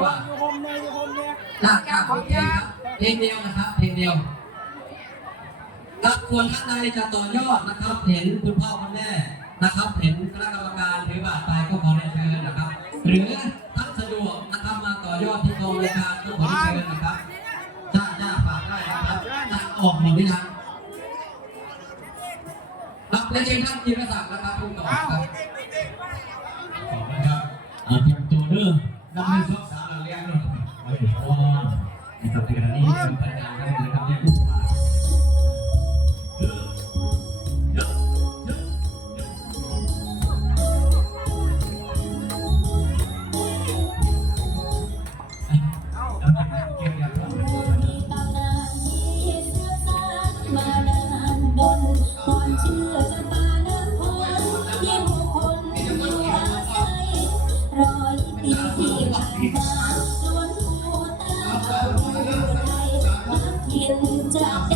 กว่าอยู่คมเนี่องคมเนี่ยรับเพลงเงเดียวนะครับเพลงเดียวครับส่วนท่านใดจะต่อยอดนะครับ เห็นคุณพ่อคุณแม่นะครับ เห็นคณะกรรมการหรือบัตรไปก็ขอเรียนเชิญนะครับ หรือท่านสะดวกนะครับมาต่อยอดที่กองรายการก็ขอเรียนเชิญนะครับจ้าจ้าฝากได้ครับจะออกหมดไหมครับครับและเชิญท่านกีรศักดิ์นะครับผู้ก่อครับขอบคุณครับเอาเตรียมตัวเด้อ เราไม่ชอบสาวเราเลี้ยงเนาะโอ้ยตัดติดกันนี่เป็นปัญหาเลยนะครับเง จะเป็น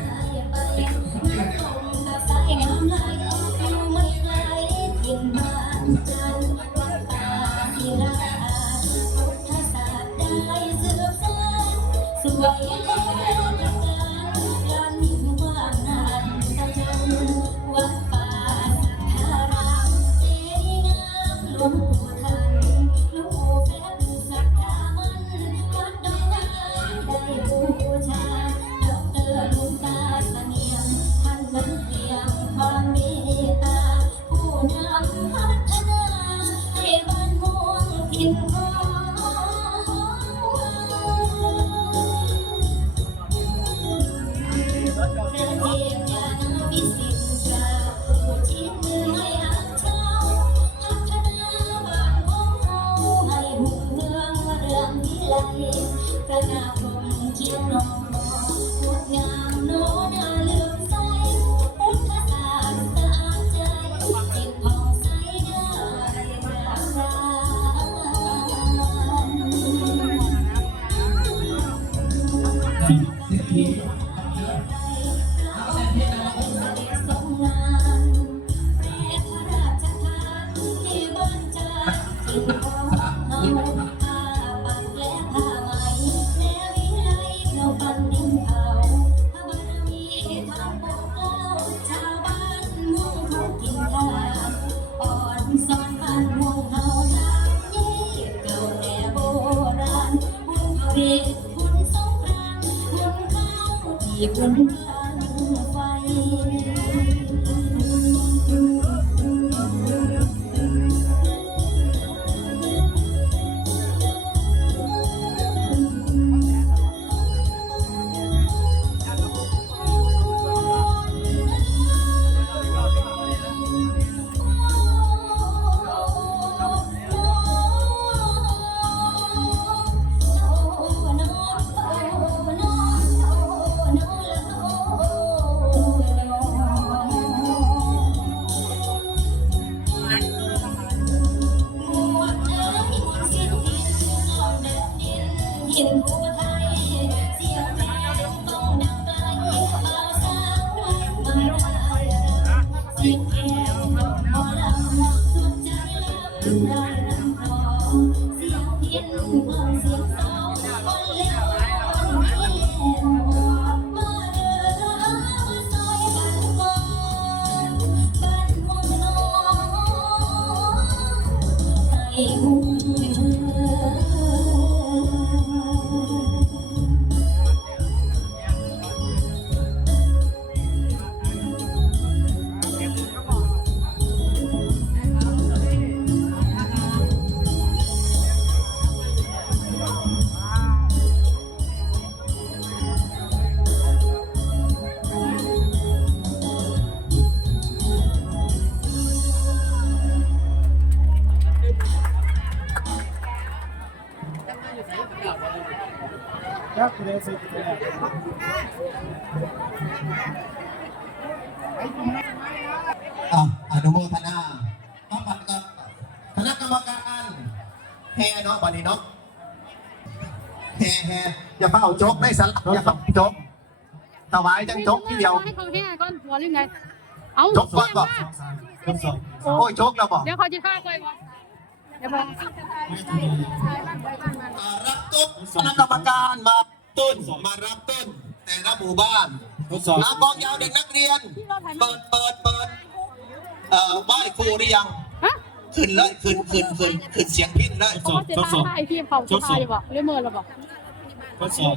你温柔 you. อะอนุโมทนาต่อไปก็คณะกรรมการแห่เนาะบัดนี้เนาะแห่แห่อย่าเฝ้าโจกในสลับอย่าเฝ้าโจกถวายจังโจกทีเดียวให้เขาแห่ก่อนหัวหรือไงเอาจกก่อนก่อนทดสอบโอ้ยโจกแล้วบอกเดี๋ยวเขาจะฆ่าไปก่อนเดี๋ยวบอกอ่ารับต้นคณะกรรมการมา ต้นมารับต้น แต่ละหมู่บ้านทดสอบอากองยาวเด็กนักเรียน เปิดเปิดเปิดเอ่อไหว้ครูหรือยังฮะขึ้นเลยขึ้นขึ้นขึ้นขึ้นเสียงพินเลยทดสอบเขาจะทดสอบฆ่าไอ้พี่เขาจะฆ่าอยู่บ่เรื่องมือหรอบ่ทดสอบ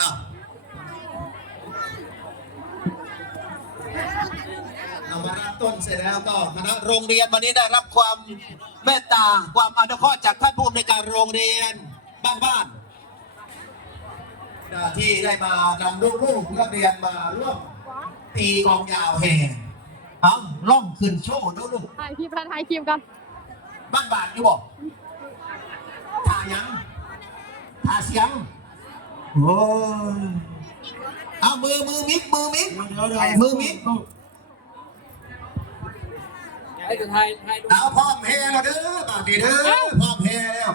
อะเอามารับต้นเสร็จแล้วก็คณะโรงเรียนวันนี้ได้รับความเมตตาความอนุเคราะห์จากท่านผู้อำนวยการโรงเรียนบ้านบ้าน ๆที่ได้มานำลูกๆนักเรียนมาร่วมตีกลองยาวแห่เอาล่องขึ้นโชว์ดูลูกถ่ายคลิปถ่ายคลิปกันบ้านบาทนี่บอกถ่ายังถ่าเสียงโอ้ยเอามือมือมิกมือมิกมือมิกเอาพร้อมเฮแล้วเด้อบาดนี้เด้อพร้อมเฮแล้ว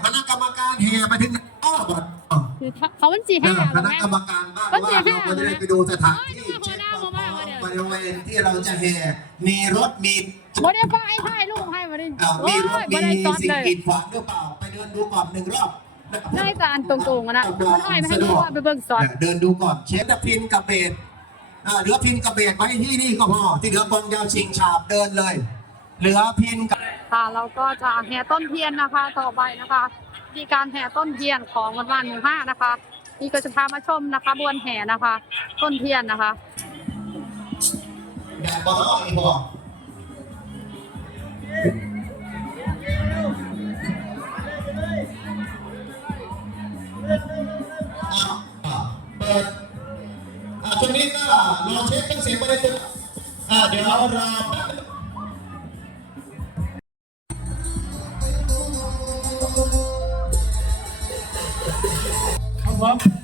วันจีเอแห่อคหรอณะแม่กรรมการบ้านว่าเราก็จะได้ไปดูสถานที่เช็คความพร้อมบริเวณที่เราจะแห่มีรถมีบ่ได้ฟ้าไอ้ถ่ายลูกให้บ่ได้อ้าวโอ้มียรถบ่ได้มีตอนสิ่งเลยกีดขวางหรือเปล่าไปเดินดูก่อนหนึ่งรอบนะครับได้แต่อันตรงๆอะนะมันอ้อยไม่ให้ดูว่าไปเบิ่งสอนเดินดูก่อนเช็ดพินกับเบสอ่าเหลือพินกับเบสไว้ที่นี่ก็พอที่เหลือกองยาวชิงฉาบเดินเลย เหลือพินกับค่ะเราก็จะแห่ต้นเทียนนะคะต่อไปนะคะ มีการแห่ต้นเทียนของวันวันหมู่ห้านะคะ นี่ก็จะพามาชมนะคะบวนแห่นะคะ ต้นเทียนนะคะแดดบอลอีกพออะอะเปิดอะช่วงนี้ก็รอเช็คเครื่องเสียงไปเลยจุดอะเดี๋ยวเรา ร